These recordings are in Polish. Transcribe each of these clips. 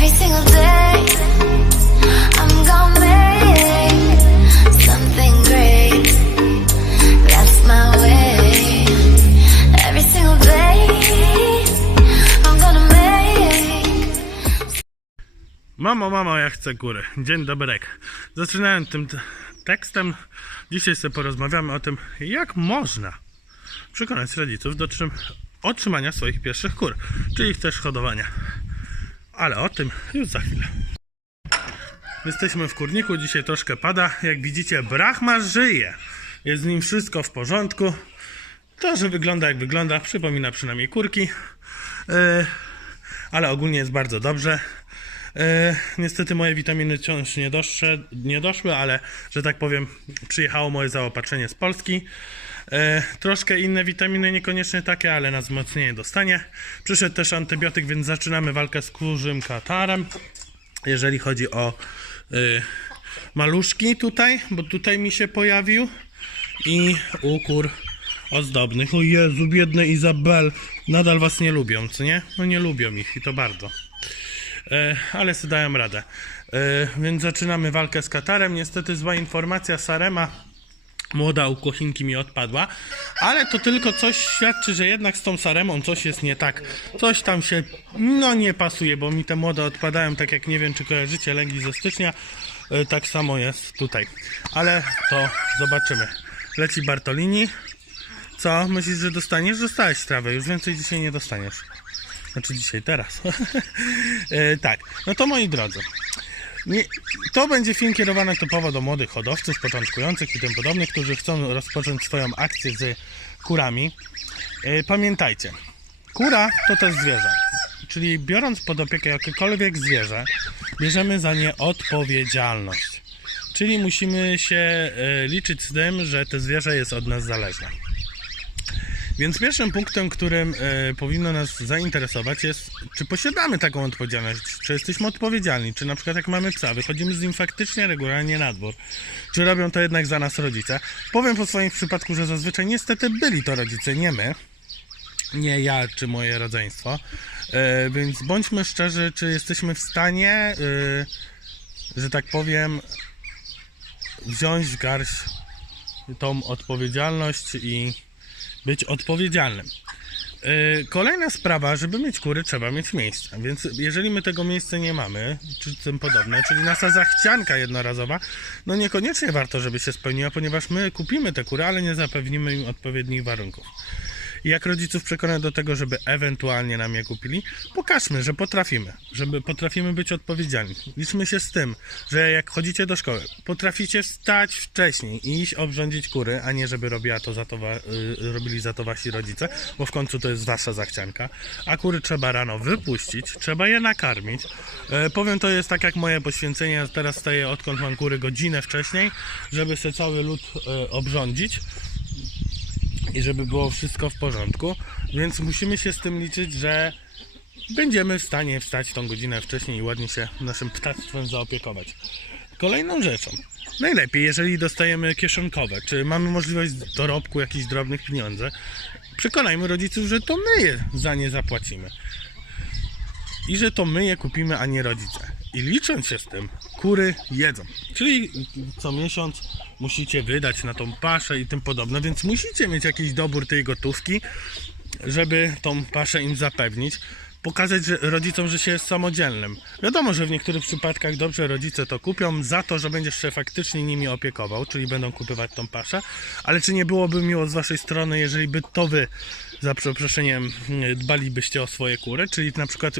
Every single day, I'm make something great. That's my way. Every single day, I'm make. Mamo, mamo, ja chcę góry. Dzień dobry. Zaczynałem tym tekstem. Dzisiaj sobie porozmawiamy o tym, jak można przekonać rodziców do trzym- otrzymania swoich pierwszych kur, czyli też hodowania. Ale o tym już za chwilę. Jesteśmy w kurniku, dzisiaj troszkę pada. Jak widzicie, Brahma żyje. Jest z nim wszystko w porządku. To, że wygląda jak wygląda, przypomina przynajmniej kurki. Yy, ale ogólnie jest bardzo dobrze. E, niestety moje witaminy wciąż nie, doszły, nie doszły, ale że tak powiem, przyjechało moje zaopatrzenie z Polski. E, troszkę inne witaminy, niekoniecznie takie, ale na wzmocnienie dostanie. Przyszedł też antybiotyk, więc zaczynamy walkę z kurzym katarem. Jeżeli chodzi o e, maluszki tutaj, bo tutaj mi się pojawił i u kur ozdobnych. O Jezu, biedne Izabel, nadal was nie lubią, co nie? No nie lubią ich i to bardzo. E, ale sobie dają radę. E, więc zaczynamy walkę z Katarem. Niestety zła informacja Sarema. Młoda ukochinki mi odpadła, ale to tylko coś świadczy, że jednak z tą Saremą coś jest nie tak. Coś tam się, no nie pasuje, bo mi te młode odpadają, tak jak nie wiem, czy kojarzycie lęgi ze stycznia. E, tak samo jest tutaj. Ale to zobaczymy. Leci Bartolini. Co? Myślisz, że dostaniesz? Dostałeś trawę, już więcej dzisiaj nie dostaniesz. Znaczy dzisiaj, teraz. e, tak, no to moi drodzy. Nie, to będzie film kierowany typowo do młodych hodowców, początkujących i tym podobnych, którzy chcą rozpocząć swoją akcję z kurami. E, pamiętajcie, kura to też zwierzę. Czyli biorąc pod opiekę jakiekolwiek zwierzę, bierzemy za nie odpowiedzialność. Czyli musimy się e, liczyć z tym, że to zwierzę jest od nas zależne. Więc pierwszym punktem, którym e, powinno nas zainteresować jest, czy posiadamy taką odpowiedzialność, czy jesteśmy odpowiedzialni, czy na przykład jak mamy psa, wychodzimy z nim faktycznie regularnie na dwór, czy robią to jednak za nas rodzice. Powiem po swoim przypadku, że zazwyczaj niestety byli to rodzice, nie my, nie ja czy moje rodzeństwo, e, więc bądźmy szczerzy, czy jesteśmy w stanie, e, że tak powiem, wziąć w garść tą odpowiedzialność i być odpowiedzialnym. Yy, Kolejna sprawa, żeby mieć kury, trzeba mieć miejsce. Więc jeżeli my tego miejsca nie mamy, czy tym podobne, czyli nasza zachcianka jednorazowa, no niekoniecznie warto, żeby się spełniła, ponieważ my kupimy te kury, ale nie zapewnimy im odpowiednich warunków. Jak rodziców przekonać do tego, żeby ewentualnie nam je kupili, pokażmy, że potrafimy, żeby potrafimy być odpowiedzialni. Liczmy się z tym, że jak chodzicie do szkoły, potraficie wstać wcześniej i iść obrządzić kury, a nie żeby robiła to za to y, robili za to wasi rodzice, bo w końcu to jest wasza zachcianka. A kury trzeba rano wypuścić, trzeba je nakarmić. E, powiem, to jest tak jak moje poświęcenie, teraz staję odkąd mam kury godzinę wcześniej, żeby sobie cały lód e, obrządzić i żeby było wszystko w porządku, więc musimy się z tym liczyć, że będziemy w stanie wstać tą godzinę wcześniej i ładnie się naszym ptactwem zaopiekować. Kolejną rzeczą, najlepiej jeżeli dostajemy kieszonkowe, czy mamy możliwość dorobku jakichś drobnych pieniędzy, przekonajmy rodziców, że to my je za nie zapłacimy. I że to my je kupimy, a nie rodzice. I licząc się z tym, kury jedzą. Czyli co miesiąc musicie wydać na tą paszę i tym podobne, więc musicie mieć jakiś dobór tej gotówki, żeby tą paszę im zapewnić. Pokazać rodzicom, że się jest samodzielnym. Wiadomo, że w niektórych przypadkach dobrze rodzice to kupią za to, że będziesz się faktycznie nimi opiekował, czyli będą kupywać tą paszę, ale czy nie byłoby miło z waszej strony, jeżeli by to wy, za przeproszeniem, dbalibyście o swoje kury, czyli na przykład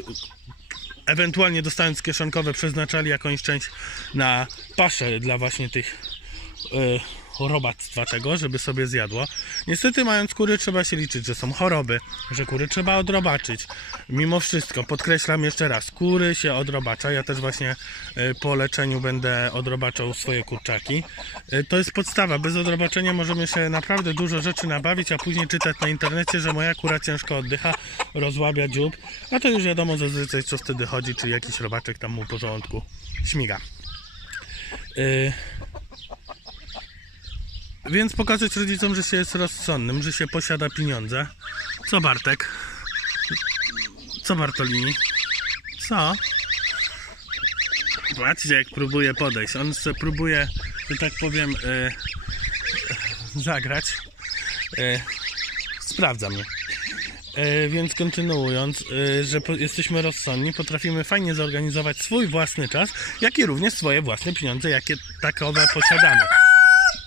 ewentualnie dostając kieszonkowe przeznaczali jakąś część na paszę dla właśnie tych robactwa tego, żeby sobie zjadło. Niestety mając kury trzeba się liczyć, że są choroby, że kury trzeba odrobaczyć. Mimo wszystko, podkreślam jeszcze raz, kury się odrobacza. Ja też właśnie y, po leczeniu będę odrobaczał swoje kurczaki. Y, to jest podstawa. Bez odrobaczenia możemy się naprawdę dużo rzeczy nabawić, a później czytać na internecie, że moja kura ciężko oddycha, rozłabia dziób. A to już wiadomo zazwyczaj co wtedy chodzi, czy jakiś robaczek tam mu w porządku śmiga. Y, więc pokazać rodzicom, że się jest rozsądnym, że się posiada pieniądze. Co Bartek? Co Bartolini? Co? Patrzcie jak próbuje podejść. On se próbuje, że tak powiem, e, zagrać. E, sprawdza mnie. E, więc kontynuując, e, że po, jesteśmy rozsądni, potrafimy fajnie zorganizować swój własny czas, jak i również swoje własne pieniądze, jakie takowe posiadamy.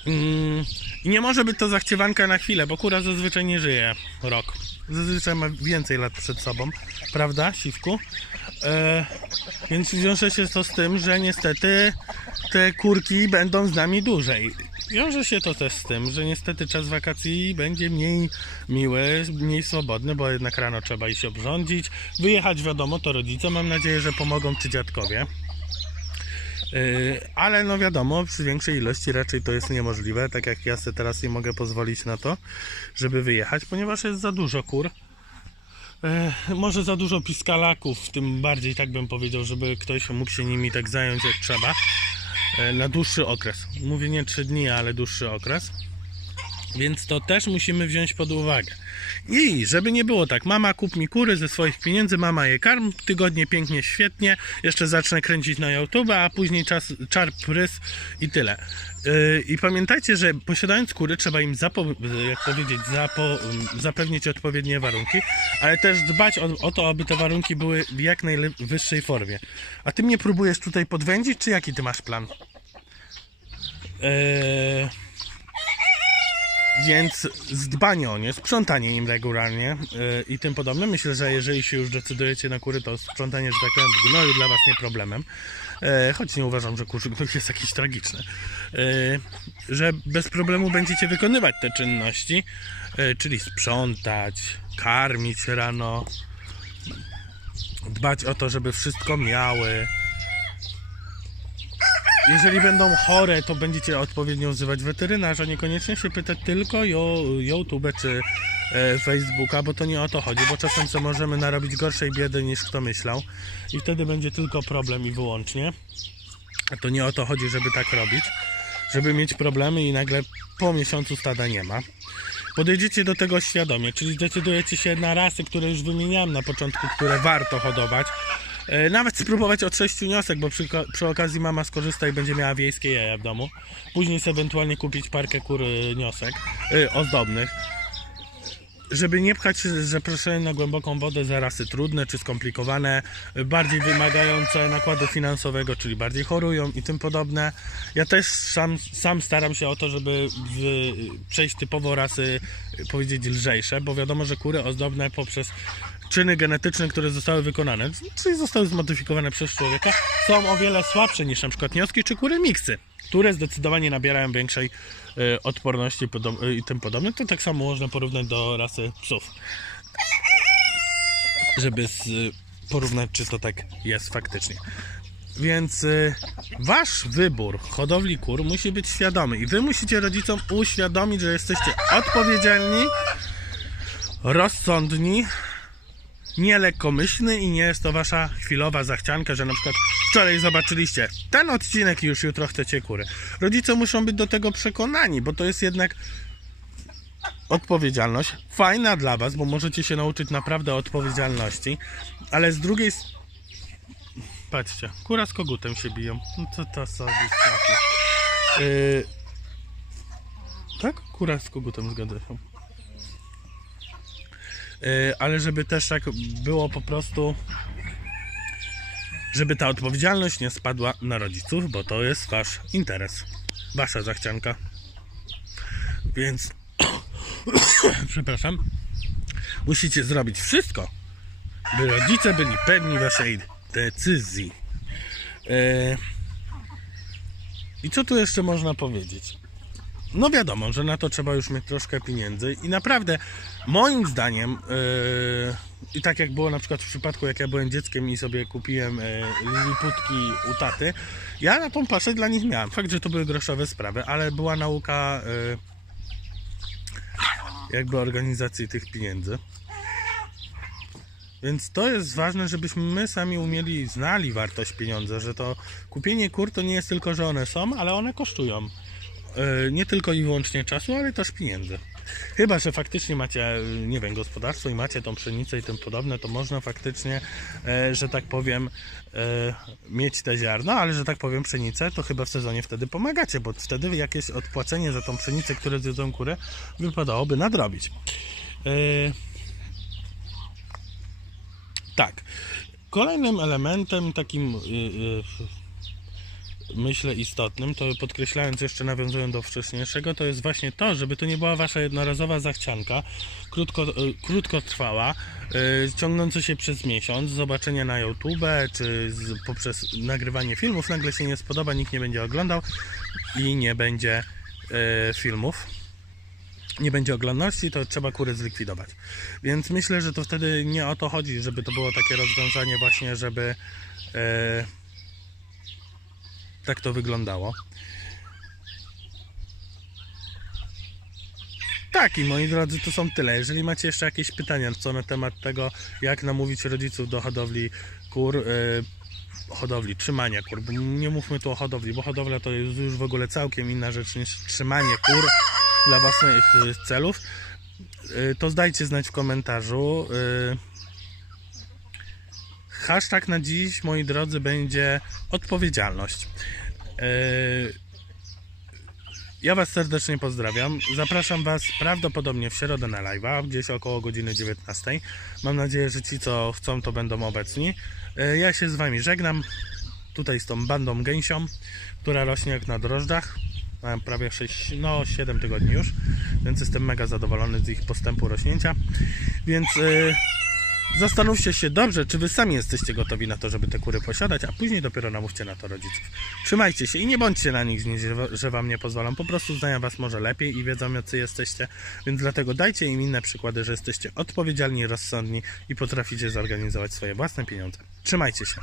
Mm, I nie może być to zachciewanka na chwilę, bo kura zazwyczaj nie żyje rok. Zazwyczaj ma więcej lat przed sobą, prawda, Siwku? E, więc wiąże się to z tym, że niestety te kurki będą z nami dłużej. Wiąże się to też z tym, że niestety czas wakacji będzie mniej miły, mniej swobodny, bo jednak rano trzeba iść obrządzić. Wyjechać wiadomo, to rodzice, mam nadzieję, że pomogą czy dziadkowie. Yy, ale no wiadomo, przy większej ilości raczej to jest niemożliwe, tak jak ja sobie teraz nie mogę pozwolić na to, żeby wyjechać, ponieważ jest za dużo kur. Yy, może za dużo piskalaków, tym bardziej tak bym powiedział, żeby ktoś mógł się nimi tak zająć jak trzeba. Yy, na dłuższy okres. Mówię nie 3 dni, ale dłuższy okres. Więc to też musimy wziąć pod uwagę. I żeby nie było tak, mama kup mi kury ze swoich pieniędzy, mama je karm, tygodnie pięknie, świetnie, jeszcze zacznę kręcić na YouTube, a później czas, czar, prys i tyle. Yy, I pamiętajcie, że posiadając kury trzeba im zapo- jak powiedzieć, zapo- zapewnić odpowiednie warunki, ale też dbać o, o to, aby te warunki były w jak najwyższej formie. A ty mnie próbujesz tutaj podwędzić, czy jaki ty masz plan? Yy... Więc zdbanie o nie, sprzątanie im regularnie yy, i tym podobne. Myślę, że jeżeli się już decydujecie na kury, to sprzątanie, że tak powiem, w gnoju dla Was nie problemem. Yy, choć nie uważam, że kurzy gnój jest jakiś tragiczny. Yy, że bez problemu będziecie wykonywać te czynności, yy, czyli sprzątać, karmić rano, dbać o to, żeby wszystko miały. Jeżeli będą chore, to będziecie odpowiednio wzywać weterynarza, niekoniecznie się pytać tylko o YouTube czy e, Facebooka, bo to nie o to chodzi, bo czasem co możemy narobić gorszej biedy niż kto myślał i wtedy będzie tylko problem i wyłącznie. A to nie o to chodzi, żeby tak robić, żeby mieć problemy i nagle po miesiącu stada nie ma. Podejdziecie do tego świadomie, czyli zdecydujecie się na rasy, które już wymieniałem na początku, które warto hodować. E, Nawet spróbować od sześciu niosek, bo przy, przy okazji mama skorzysta i będzie miała wiejskie jaja w domu. Później ewentualnie kupić parkę kur y, niosek y, ozdobnych. Żeby nie pchać się zaproszenia na głęboką wodę za rasy trudne czy skomplikowane, bardziej wymagające nakładu finansowego, czyli bardziej chorują i tym podobne. Ja też sam, sam staram się o to, żeby w, przejść typowo rasy, powiedzieć, lżejsze, bo wiadomo, że kury ozdobne poprzez czyny genetyczne, które zostały wykonane, czyli zostały zmodyfikowane przez człowieka, są o wiele słabsze niż na przykład nioski czy kury miksy, które zdecydowanie nabierają większej e, odporności e, i tym podobne. To tak samo można porównać do rasy psów. Żeby z, porównać, czy to tak jest faktycznie. Więc y, wasz wybór hodowli kur musi być świadomy i wy musicie rodzicom uświadomić, że jesteście odpowiedzialni, rozsądni, nie lekkomyślny i nie jest to wasza chwilowa zachcianka, że na przykład wczoraj zobaczyliście ten odcinek i już jutro chcecie kury. Rodzice muszą być do tego przekonani, bo to jest jednak odpowiedzialność fajna dla was, bo możecie się nauczyć naprawdę odpowiedzialności, ale z drugiej patrzcie, kura z kogutem się biją. No to to straty. Yy... Tak? Kura z kogutem zgadza się. Yy, ale żeby też tak było po prostu, żeby ta odpowiedzialność nie spadła na rodziców, bo to jest wasz interes, wasza zachcianka. Więc, przepraszam, musicie zrobić wszystko, by rodzice byli pewni waszej decyzji. Yy, I co tu jeszcze można powiedzieć? No wiadomo, że na to trzeba już mieć troszkę pieniędzy i naprawdę moim zdaniem yy, i tak jak było na przykład w przypadku jak ja byłem dzieckiem i sobie kupiłem yy, liliputki u taty, ja na tą paszę dla nich miałem. Fakt, że to były groszowe sprawy, ale była nauka yy, jakby organizacji tych pieniędzy. Więc to jest ważne, żebyśmy my sami umieli, znali wartość pieniądza, że to kupienie kur to nie jest tylko, że one są, ale one kosztują. Yy, nie tylko i wyłącznie czasu, ale też pieniędzy. Chyba, że faktycznie macie, nie wiem, gospodarstwo i macie tą pszenicę i tym podobne, to można faktycznie, e, że tak powiem, e, mieć te ziarna, ale że tak powiem pszenicę, to chyba w sezonie wtedy pomagacie, bo wtedy jakieś odpłacenie za tą pszenicę, które zjedzą kurę, wypadałoby nadrobić. E, tak. Kolejnym elementem takim y, y, myślę istotnym, to podkreślając jeszcze nawiązując do wcześniejszego, to jest właśnie to, żeby to nie była wasza jednorazowa zachcianka, krótko, y, krótkotrwała, y, ciągnąca się przez miesiąc, zobaczenie na YouTube, czy poprzez nagrywanie filmów, nagle się nie spodoba, nikt nie będzie oglądał i nie będzie y, filmów nie będzie oglądności, to trzeba kury zlikwidować. Więc myślę, że to wtedy nie o to chodzi, żeby to było takie rozwiązanie właśnie, żeby e, tak to wyglądało. Tak i moi drodzy, to są tyle. Jeżeli macie jeszcze jakieś pytania co na temat tego, jak namówić rodziców do hodowli kur, e, hodowli, trzymania kur, bo nie mówmy tu o hodowli, bo hodowla to jest już w ogóle całkiem inna rzecz niż trzymanie kur dla własnych y, celów, y, to zdajcie znać w komentarzu. Hashtag na dziś, moi drodzy, będzie odpowiedzialność. Y, Ja Was serdecznie pozdrawiam. Zapraszam Was prawdopodobnie w środę na live'a, gdzieś około godziny 19. Mam nadzieję, że ci, co chcą, to będą obecni. Y, Ja się z Wami żegnam. Tutaj z tą bandą gęsią, która rośnie jak na drożdżach. Mam prawie 6, no 7 tygodni już, więc jestem mega zadowolony z ich postępu rośnięcia. Więc y, zastanówcie się dobrze, czy wy sami jesteście gotowi na to, żeby te kury posiadać, a później dopiero namówcie na to rodziców. Trzymajcie się i nie bądźcie na nich że- że wam nie pozwolą. Po prostu znają was może lepiej i wiedzą, jacy jesteście, więc dlatego dajcie im inne przykłady, że jesteście odpowiedzialni, rozsądni i potraficie zorganizować swoje własne pieniądze. Trzymajcie się.